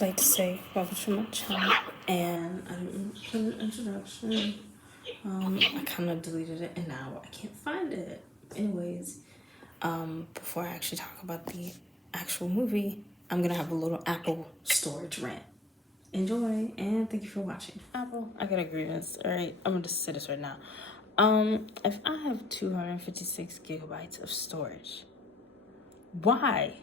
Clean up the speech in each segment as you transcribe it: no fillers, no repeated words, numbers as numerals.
like to say welcome to my channel, and I didn't put an introduction. I kind of deleted it and now I can't find it. Anyways, before I actually talk about the actual movie, I'm gonna have a little Apple storage rant. Enjoy and thank you for watching. Apple, I got a grievance. All right, I'm gonna just say this right now. If I have 256 gigabytes of storage, why?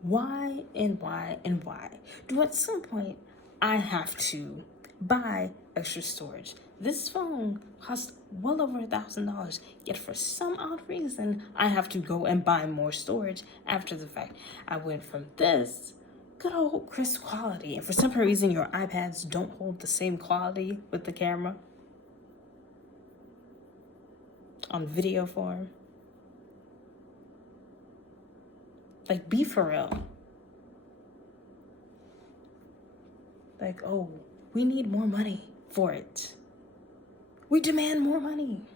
Why and why and why do at some point I have to buy extra storage? This phone costs well over $1,000, yet for some odd reason I have to go and buy more storage after the fact. I went from this good old crisp quality, and for some reason your iPads don't hold the same quality with the camera on video form. Like, be for real. Like, oh, we need more money for it. We demand more money.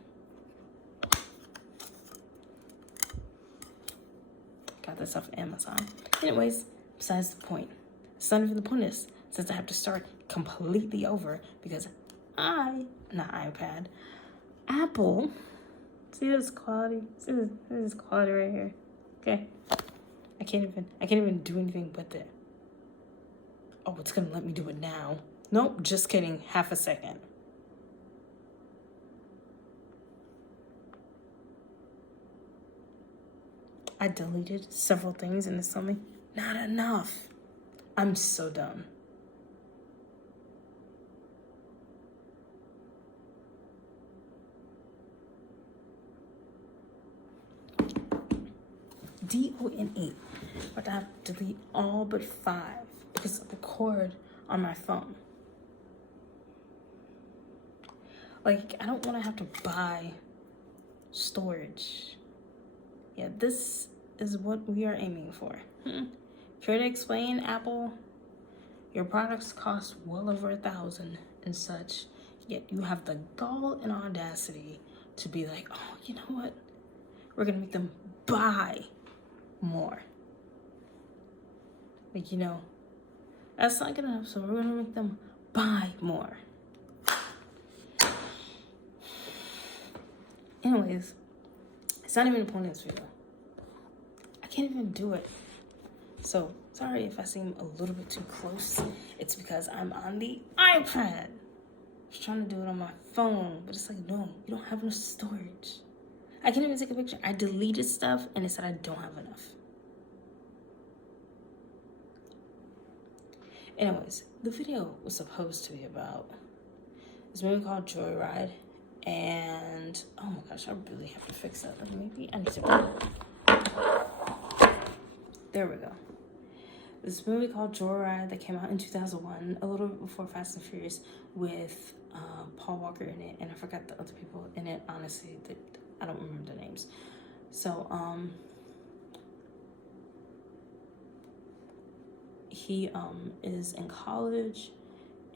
Got this off Amazon. Anyways, besides the point. It's not even the point is, since I have to start completely over because Apple, see this quality? See this quality right here? Okay. I can't even do anything with it. Oh, it's gonna let me do it now. Nope, just kidding. Half a second. I deleted several things and it's telling me not enough. I'm so dumb. DONE. But I have to delete all but 5 because of the cord on my phone. Like, I don't want to have to buy storage. Yeah, this is what we are aiming for. Care to explain, Apple? Your products cost well over $1,000 and such, yet you have the gall and audacity to be like, oh, you know what? We're gonna make them buy more. Like, you know, that's not good enough, so we're gonna make them buy more. Anyways, it's not even the point of this video. I can't even do it. So, sorry if I seem a little bit too close. It's because I'm on the iPad. I was trying to do it on my phone, but it's like, no, you don't have enough storage. I can't even take a picture. I deleted stuff and it said I don't have enough. Anyways, the video was supposed to be about this movie called Joyride, and oh my gosh, I really have to fix that. Or maybe I need to. There we go. This movie called Joyride that came out in 2001, a little bit before Fast and Furious, with Paul Walker in it, and I forgot the other people in it. Honestly, I don't remember the names. So he is in college,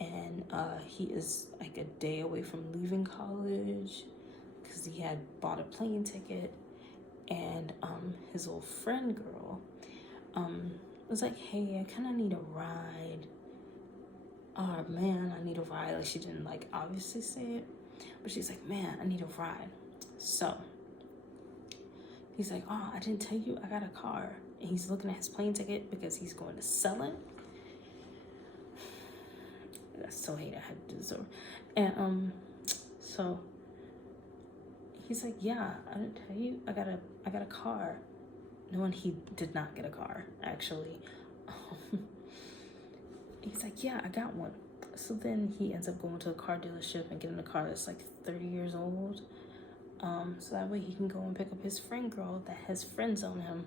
and he is like a day away from leaving college because he had bought a plane ticket, and his old friend girl was like, hey, I kind of need a ride. Oh man, I need a ride. Like, she didn't like obviously say it, but she's like, man, I need a ride. So he's like, oh, I didn't tell you I got a car. And he's looking at his plane ticket because he's going to sell it. I still hate I had to do so. And so he's like, yeah, I didn't tell you I got a car. No, and he did not get a car, actually. He's like, yeah, I got one. So then he ends up going to a car dealership and getting a car that's like 30 years old. So that way he can go and pick up his friend girl that has friend zoned him.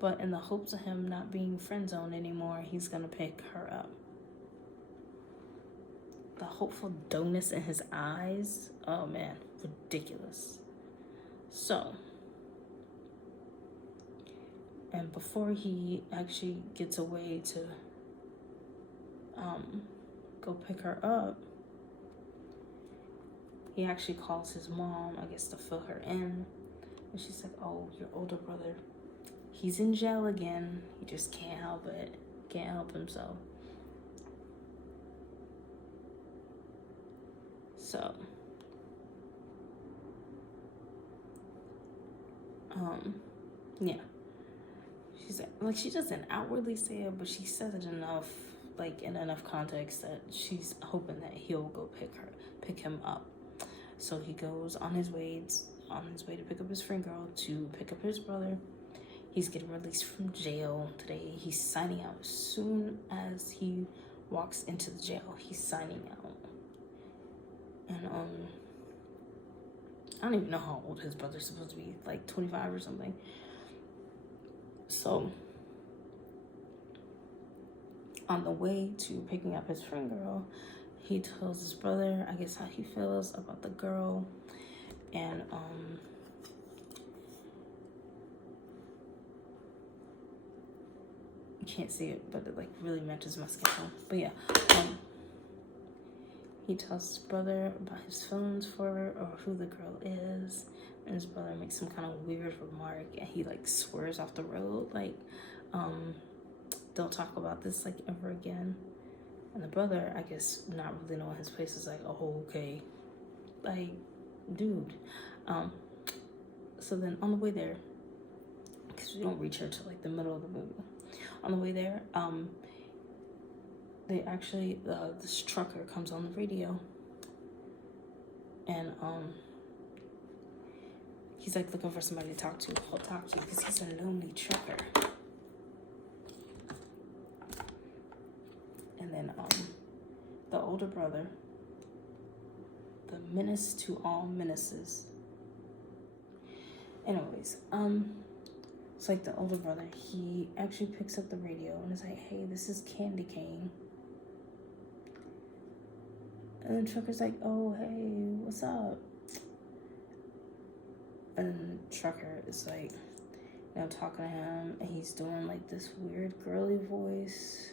But in the hopes of him not being friend zoned anymore, he's gonna pick her up. The hopeful dullness in his eyes, oh man, ridiculous. So, and before he actually gets away to go pick her up, he actually calls his mom, I guess, to fill her in. And she's like, oh, your older brother, he's in jail again. He just can't help it. can't help himself. So, yeah. She's like, she doesn't outwardly say it, but she says it enough, like in enough context that she's hoping that he'll go pick him up. So he goes on his way to pick up his friend girl, to pick up his brother. He's getting released from jail today. He's signing out as soon as he walks into the jail. He's signing out. And I don't even know how old his brother's supposed to be, like 25 or something. So on the way to picking up his friend girl, he tells his brother, I guess, how he feels about the girl. And you can't see it, but it like really matches my skin tone. But yeah, he tells his brother about his feelings for her or who the girl is. And his brother makes some kind of weird remark, and he like swears off the road, like, don't talk about this like ever again. And the brother, I guess, not really knowing his place, is like, oh, okay, like, dude. So then on the way there, because we don't reach her till like the middle of the movie, on the way there, they actually, this trucker comes on the radio, and he's like looking for somebody to talk to. He'll talk to, because he's a lonely trucker. And then the older brother, the menace to all menaces. Anyways, it's like the older brother, he actually picks up the radio and is like, hey, this is Candy Cane. And the trucker's like, oh, hey, what's up? And the trucker is like, you know, talking to him, and he's doing like this weird girly voice.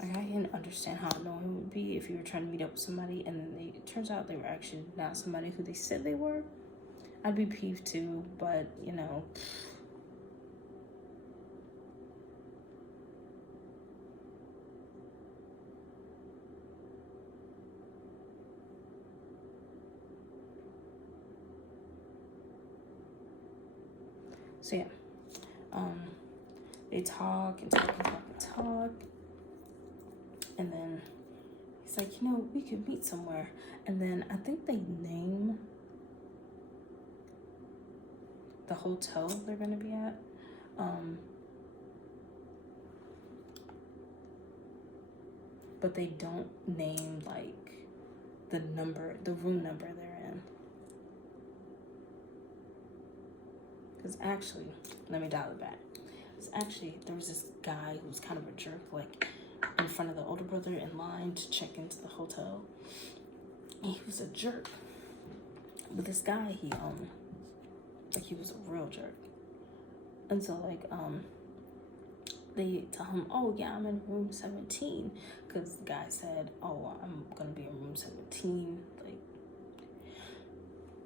Like, I didn't understand how annoying it would be if you were trying to meet up with somebody and then it turns out they were actually not somebody who they said they were. I'd be peeved too, but you know. So yeah, they talk and talk and talk and talk. And then he's like, you know, we could meet somewhere. And then I think they name the hotel they're gonna be at. But they don't name like the room number they're in. Because actually, let me dial it back. Because actually, there was this guy who was kind of a jerk, like in front of the older brother in line to check into the hotel. And he was a jerk. But this guy, he was a real jerk. And so like they tell him, oh yeah, I'm in room 17, because the guy said, oh, I'm gonna be in room 17,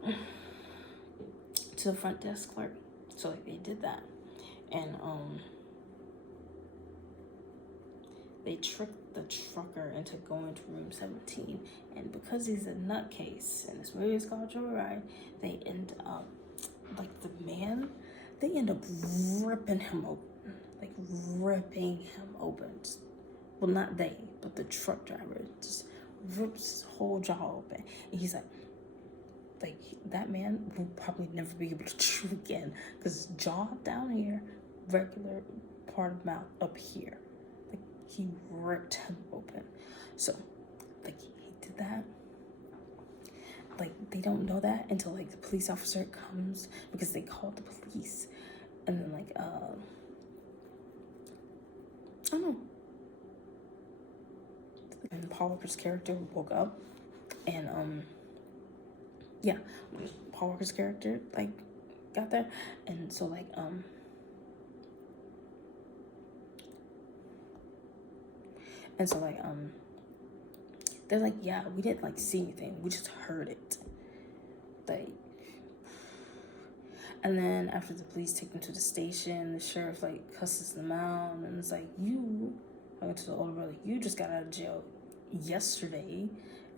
like to the front desk clerk. So like they did that, and they tricked the trucker into going to room 17, and because he's a nutcase, and this movie is called Joyride, they end up, like they end up ripping him open. Well, not they, but the truck driver just rips his whole jaw open, and he's like that man will probably never be able to chew again, because jaw down here, regular part of mouth up here. Like, he ripped him open. So, like, he did that. Like, they don't know that until, like, the police officer comes, because they called the police. And then, like, I don't know. And Paul Walker's character woke up, and, yeah, Paul Walker's character, like, got there. And so, like, they're like, yeah, we didn't, like, see anything. We just heard it. Like, And then after the police take them to the station, the sheriff like cusses them out and it's like, you, I went to the older brother, you just got out of jail yesterday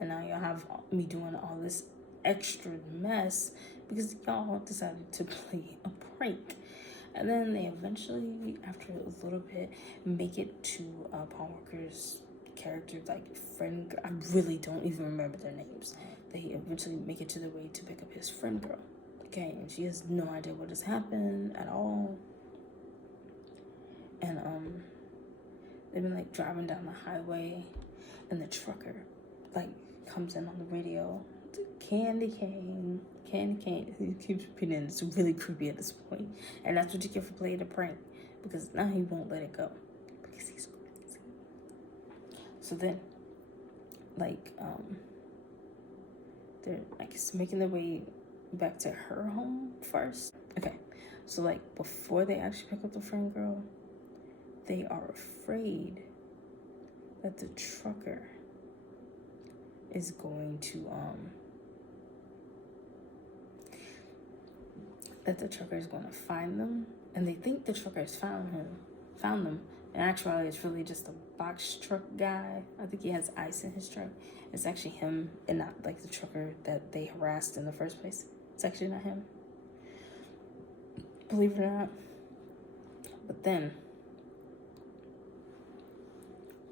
and now y'all have me doing all this extra mess because y'all decided to play a prank. And then they eventually, after a little bit, make it to Paul Walker's character, like friend. I really don't even remember their names. They eventually make it to the way to pick up his friend girl. Okay, and she has no idea what has happened at all. And they've been like driving down the highway, and the trucker like comes in on the radio. Candy cane. He keeps repeating it. It's really creepy at this point. And that's what you get for playing a prank. Because now he won't let it go. Because he's crazy. So then, like, they're, I guess, making their way back to her home first. Okay. So, like, before they actually pick up the friend girl, they are afraid that the trucker is going to, that the trucker is going to find them, and they think the trucker has found them. In actuality, it's really just a box truck guy. I think he has ice in his truck. It's actually him and not like the trucker that they harassed in the first place. It's actually not him. Believe it or not. But then,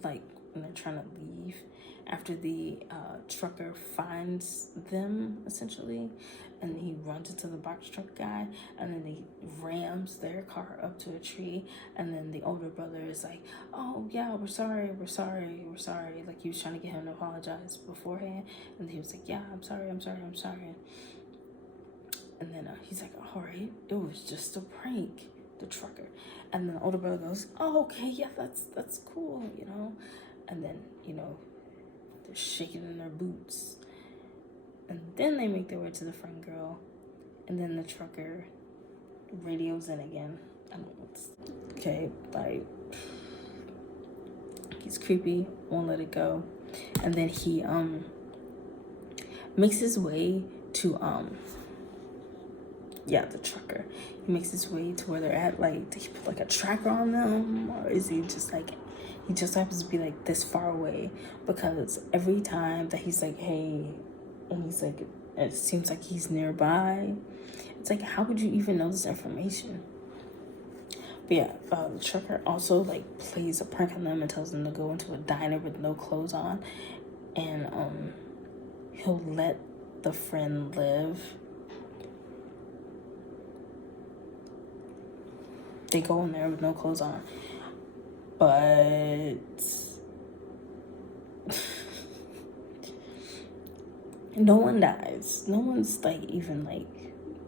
like, when they're trying to leave, after the trucker finds them, essentially, and he runs into the box truck guy, and then he rams their car up to a tree, and then the older brother is like, oh, yeah, we're sorry. Like, he was trying to get him to apologize beforehand, and he was like, yeah, I'm sorry. And then he's like, all right, it was just a prank, the trucker. And then the older brother goes, oh, okay, yeah, that's cool, you know? And then, you know, they're shaking in their boots. And then they make their way to the friend girl. And then the trucker radios in again. I don't know what's... Okay, like... He's creepy, won't let it go. And then he, makes his way to, yeah, the trucker. He makes his way to where they're at. Like, did he put, like, a tracker on them? Or is he just, like... He just happens to be, like, this far away. Because every time that he's like, hey... And he's like, it seems like he's nearby. It's like, how would you even know this information? But yeah, the trucker also like plays a prank on them and tells them to go into a diner with no clothes on, and he'll let the friend live. They go in there with no clothes on, but no one dies. No one's like even like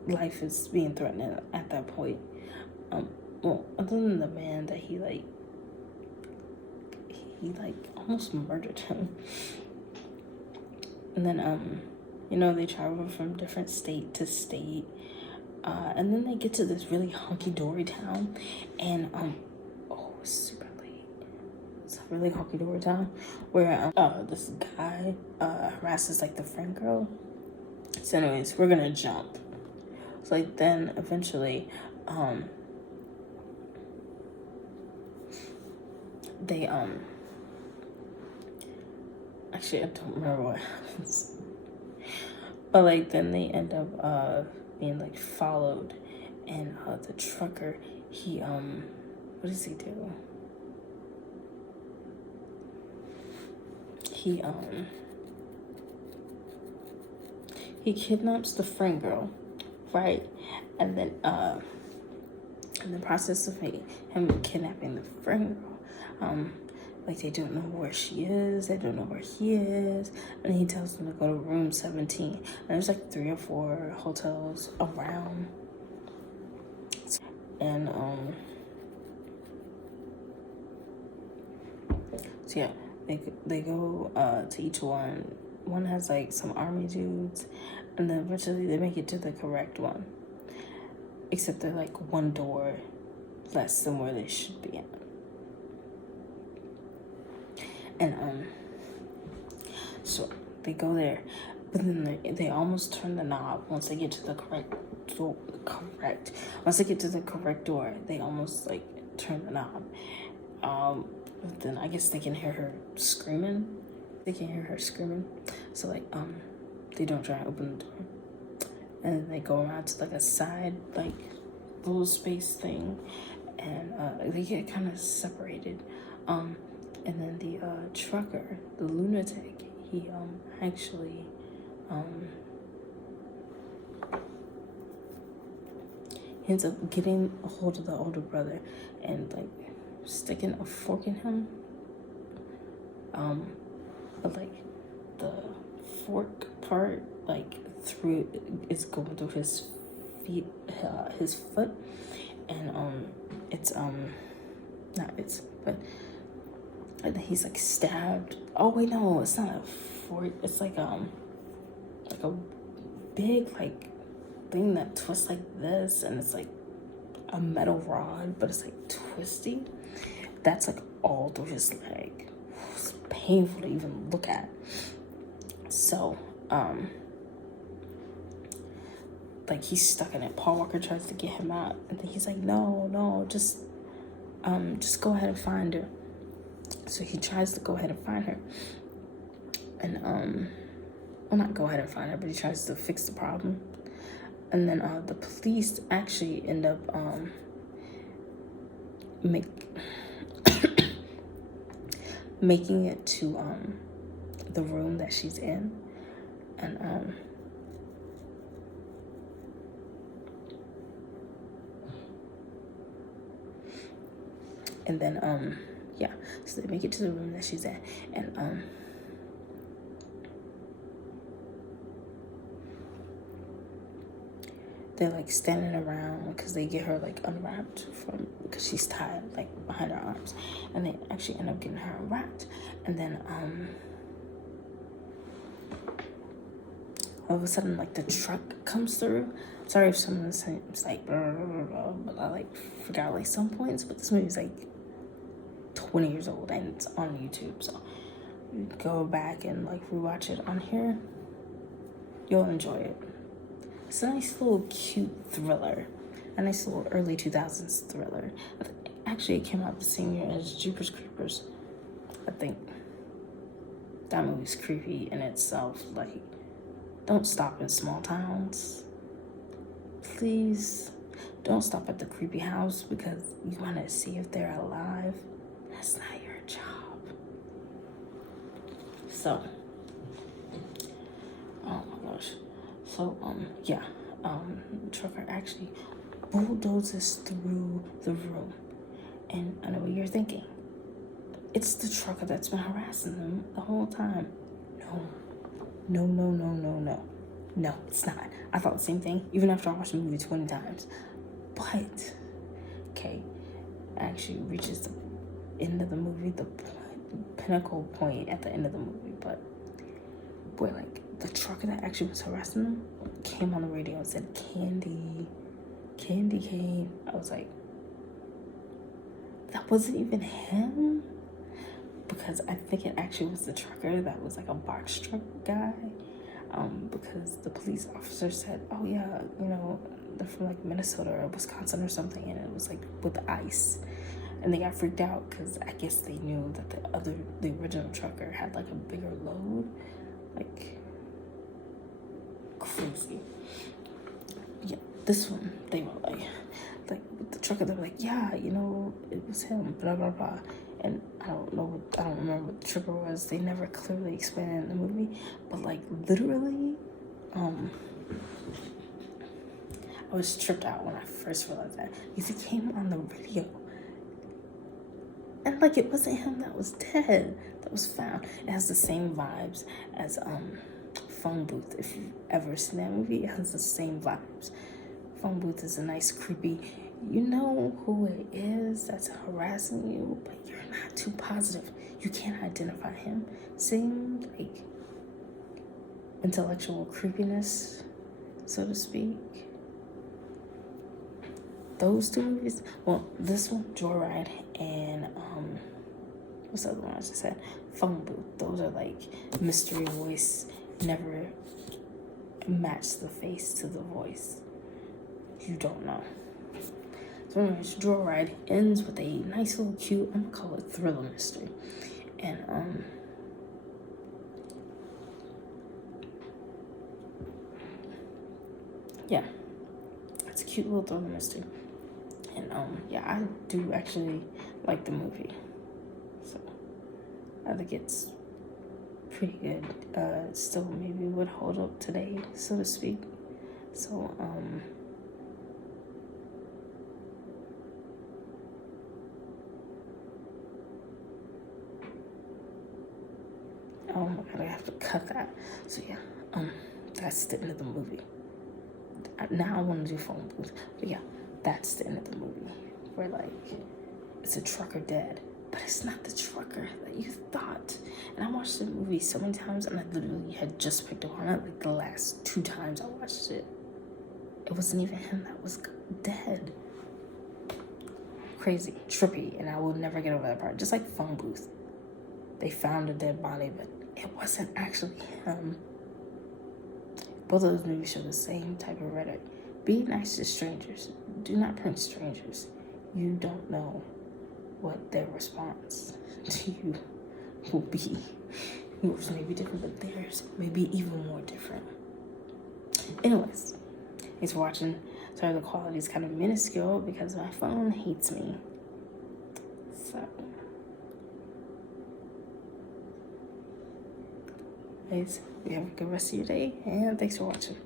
life is being threatened at that point. Well, other than the man that he almost murdered him. And then you know, they travel from different state to state. And then they get to this really hunky-dory town, and oh, it's super late. It's a really hunky-dory town where this guy harasses like the friend girl. So anyways, we're gonna jump. So like then eventually they actually I don't remember what happens. But like then they end up being like followed, and the trucker, he what does he do? He kidnaps the friend girl, right? And then in the process of him kidnapping the friend girl, like they don't know where she is, they don't know where he is, and he tells them to go to room 17. And there's like 3 or 4 hotels around, and so yeah, they go to each one. One has like some army dudes, and then eventually they make it to the correct one, except they're like one door less than where they should be at. And so they go there, but then they almost turn the knob once they get to the correct door, correct. Once they get to the correct door, they almost like turn the knob. But then I guess they can hear her screaming. So like they don't try to open the door. And then they go around to like a side like little space thing, and they get kind of separated. And then the trucker, the lunatic, he actually ends up getting a hold of the older brother and like sticking a fork in him. But like the fork part, like through is going through his feet, his foot, and it's not it's but he's like stabbed. Oh wait, no, it's not a fork. It's like a big like thing that twists like this, and it's like a metal rod, but it's like twisty. That's like all through his leg. It's painful to even look at. So like he's stuck in it. Paul Walker tries to get him out, and then he's like, no, just go ahead and find her. So he tries to go ahead and find her, and well, not go ahead and find her, but he tries to fix the problem. And then the police actually end up making it to the room that she's in, and then yeah, so they make it to the room that she's in, and they're like standing around because they get her like unwrapped because she's tied like behind her arms, and they actually end up getting her unwrapped. And then all of a sudden like the truck comes through. Sorry if someone seems like blah, blah, blah, blah, but I like forgot like some points, but this movie's like 20 years old and it's on YouTube, so you go back and like rewatch it on here. You'll enjoy it. It's a nice little cute thriller, a nice little early 2000s thriller. Actually, it came out the same year as Jeepers Creepers. I think that movie's creepy in itself. Like, don't stop in small towns. Please don't stop at the creepy house because you want to see if they're alive. That's not your job. So, oh my gosh. So, yeah, the trucker actually bulldozes through the room. And I know what you're thinking. It's the trucker that's been harassing them the whole time. No, it's not. I thought the same thing, even after I watched the movie 20 times. But, okay, actually reaches the end of the movie, the pinnacle point at the end of the movie, but where, like, the trucker that actually was harassing them came on the radio and said, Candy came. I was like, that wasn't even him? Because I think it actually was the trucker that was like a box truck guy. Because the police officer said, oh yeah, you know, they're from like Minnesota or Wisconsin or something, and it was like with ice. And they got freaked out because I guess they knew that the original trucker had like a bigger load. Like, crazy. Yeah, this one, they were like with the trucker, they were like, yeah, you know, it was him, blah, blah, blah. And I don't remember what the trigger was. They never clearly explained it in the movie. But like literally, I was tripped out when I first realized that. Because he came on the radio. And like it wasn't him that was dead, that was found. It has the same vibes as Phone Booth. If you've ever seen that movie, it has the same vibes. Phone Booth is a nice, creepy, you know who it is that's harassing you, but you're not too positive. You can't identify him. Same, like, intellectual creepiness, so to speak. Those two movies, well, this one, Joyride, and, what's the other one I just said? Phone Booth. Those are, like, mystery voice, never match the face to the voice. you don't know. So anyways, Joyride ends with a nice little cute, I'm gonna call it thriller mystery. And yeah, it's a cute little thriller mystery. And yeah, I do actually like the movie. So I think it's pretty good. Still maybe would hold up today, so to speak. So oh my god, I have to cut that. So yeah, that's the end of the movie. Now I want to do phone booth, but yeah, that's the end of the movie. Where like it's a trucker dead, but it's not the trucker that you thought. And I watched the movie so many times, and I literally had just picked up on it like the last 2 times I watched it. It wasn't even him that was dead. Crazy, trippy, and I will never get over that part. Just like phone booth, they found a dead body, but it wasn't actually him. Both of those movies show the same type of rhetoric. Be nice to strangers. Do not prank strangers. You don't know what their response to you will be. Yours may be different, but theirs may be even more different. Anyways, thanks for watching. Sorry the quality is kind of minuscule because my phone hates me. So, guys, you have a good rest of your day, and thanks for watching.